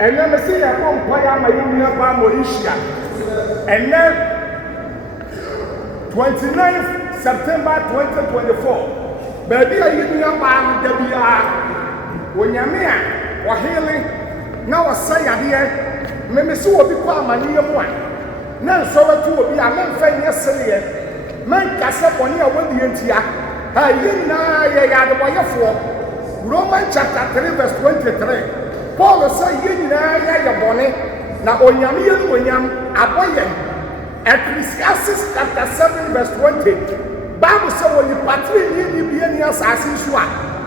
And then I say, I won't buy my Moesha. And then 29th September 2024. Baby, I give me a man, when you're near, or healing. Now I say, I hear, maybe so will be quite my near one. Now, so it will be a man friend yesterday. Man, cast up on your wedding here. I didn't know the way for Romans chapter 3, verse 23. Paul said, "You know, your bonnet now on Yamian when Yam Aboyan." Ecclesiastes chapter 7, verse 20. Bible said, "When you patron you be any assassin,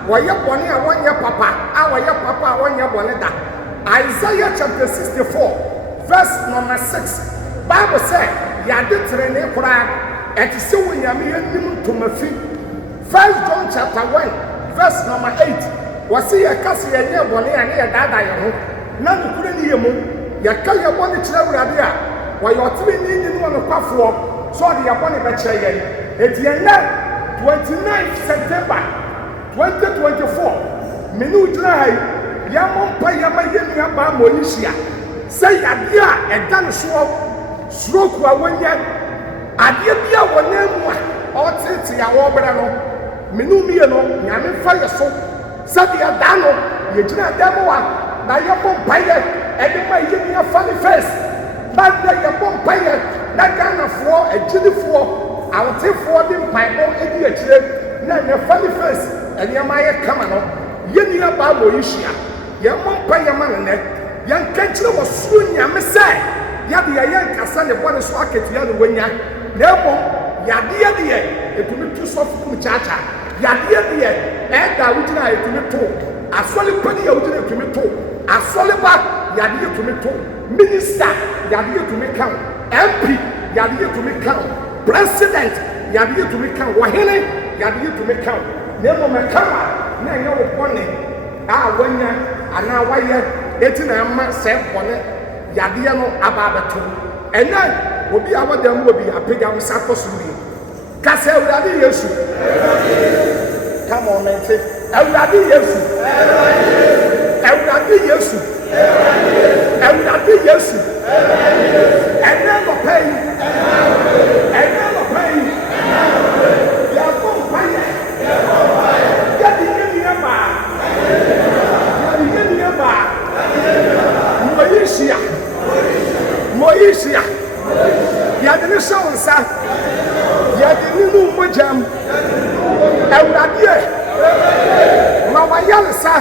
why your bonnet, I want your papa, our your papa, I want your bonnet." Isaiah chapter 64, verse number 6. Bible said, "Yadi training Quran, and to see when Yamian to my feet." 1 John chapter 1, verse number 8. Wasi ya kasi ya nye bone ya ne ya dada ya ho na nukure ni yemu ya ka ya bone kire wurade a wa yo tiri ni no no kwafo so de ya bone be kire ye edi enna 29 September 2024 menu jira hai ya mompa ya ma ye ni aba Moesha say ya dia e dan so stroke wa wanya ade bia wona mu a o tete ya wo bra no menu mi no nyame fa ye so Sadia Dano, you did not demoa, now your bomb pilot, and you might give me a funny face. But then your bomb pilot, that kind of floor, a chili floor, I will take for them by all idiot, then your funny face, and your Maya Kamano, Yenia Moesha, your mom pay your man in there. Young Ketcher was soon, ya missay. Yabi a young Cassan, the one is rocket, the other way, therefore, Yadia, it will be too soft Kumchacha. Yadia dear, and I would not to me too. A solid penny out to me too. A solid back, Yadia to me too. Minister, Yadia to me count. MP, Yadia to me count. President, Yadia to me count. Wahine, Yadia to me count. Never my camera, now you're one. Ah, when you are now why you're 18 months, 7 on it. Yadia no about two. And then will be our them will be a big out Sakosu. Kase uradi Yesu. Come on, man. Say, uradi Yesu. Uradi Yesu. Uradi Yesu. And never pay. And never pay. You are going to pay. Get the Indian bar. Get the Indian bar. Moesha. Moesha. You are the show, sir. Yadinu mojam Ewradie Mawayalisa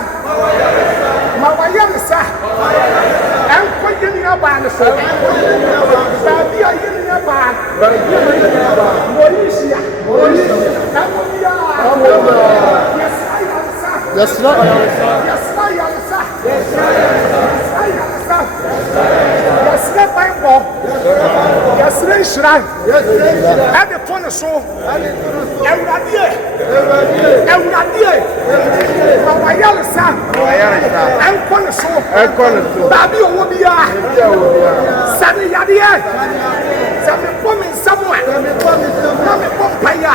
Enko yini aba ne so Sabi yini aba Moesha Yes, Shrine. And the phone is so Ewradie Mawayalisa Enko so Babi Owobia Sani Yadie Sami Pomi somewhere Nami Pompaya